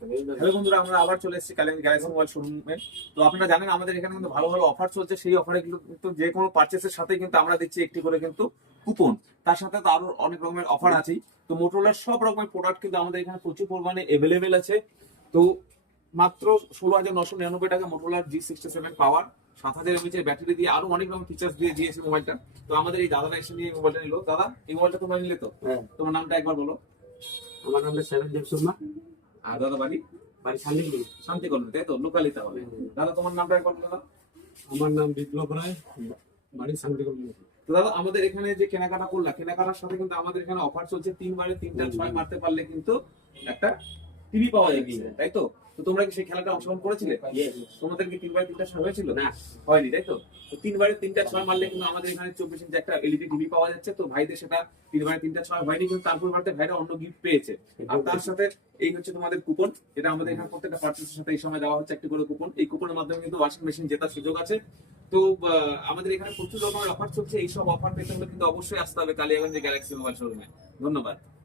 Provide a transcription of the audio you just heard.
Hello বন্ধুরা, আমরা আবার চলে এসেছি গ্যালাক্সি মোবাইল শোরুমে। তো আপনারা জানেন আমাদের এখানে কিন্তু ভালো ভালো অফার চলছে। সেই অফারে কিন্তু যে কোনো পারচেসের সাথে কিন্তু আমরা দিচ্ছি একটি করে কিন্তু কুপন। তার সাথে তো আরো অনেক রকমের অফার আছে। তো মোটরোলার সব রকমের প্রোডাক্ট কিন্তু আমাদের এখানে প্রচুর পরিমাণে এভেলেবেল আছে। তো মাত্র 16,999 টাকা মোটরোলার G67 পাওয়ার 7000 mAh এর ব্যাটারি দিয়ে আরো অনেক রকম ফিচার্স দিয়ে দিয়েছে মোবাইলটা। তো আমাদের এই দাদারা এসে নিয়ে মোবাইলটা নিল। দাদা, এই মোবাইলটা তোমরা নিলে তো? হ্যাঁ, তোমার নামটা একবার বলো। আমার নাম সেভেন দেব শর্মা। আর দাদা বাড়ি? বাড়ি শান্তিপুর। শান্তি করবে, তাই তো? লোকালি তাহলে। দাদা, তোমার নামটা একবার বলো। দাদা, আমার নাম বিপ্লব রায়, বাড়ি শান্তিপুর। তো দাদা, আমাদের এখানে যে কেনাকাটা করলা, কেনাকাটার সাথে কিন্তু আমাদের এখানে অফার চলছে। 3 বারে 3টা 6 মারতে পারলে কিন্তু একটা টিভি পাওয়া যাবে, তাই তো? তো তোমরা কি সেই খেলাটা অংশগ্রহণ করেছিলে? তোমাদের কি 3 বারে 3টা 6 হয়েছিল? না, হয়নি, তাই তো? তো 3 বারে 3টা 6 মারলে কিন্তু আমাদের এখানে 24 ইঞ্চি একটা এলইডি টিভি পাওয়া যাচ্ছে। তো ভাইদের সেটা 3 বারে 3টা 6 হয়নি, কিন্তু তারপর বারতে ভাইরা অন্য গিফট পেয়েছে। আর তার সাথে এই হচ্ছে তোমাদের কুপন। এটা আমাদের এখানে প্রত্যেকটা পার্চেসের সাথে এই সময় দেওয়া হচ্ছে একটি করে কুপন। এই কুপনের মাধ্যমে কিন্তু ওয়াশিং মেশিন জেতার সুযোগ আছে। তো আমাদের এখানে প্রচুর রকমের অফার চলছে। এইসব অফার পেতে হলে কিন্তু অবশ্যই আসতে হবে কালিয়াগঞ্জে গ্যালাক্সি মোবাইল শোরুমে। ধন্যবাদ।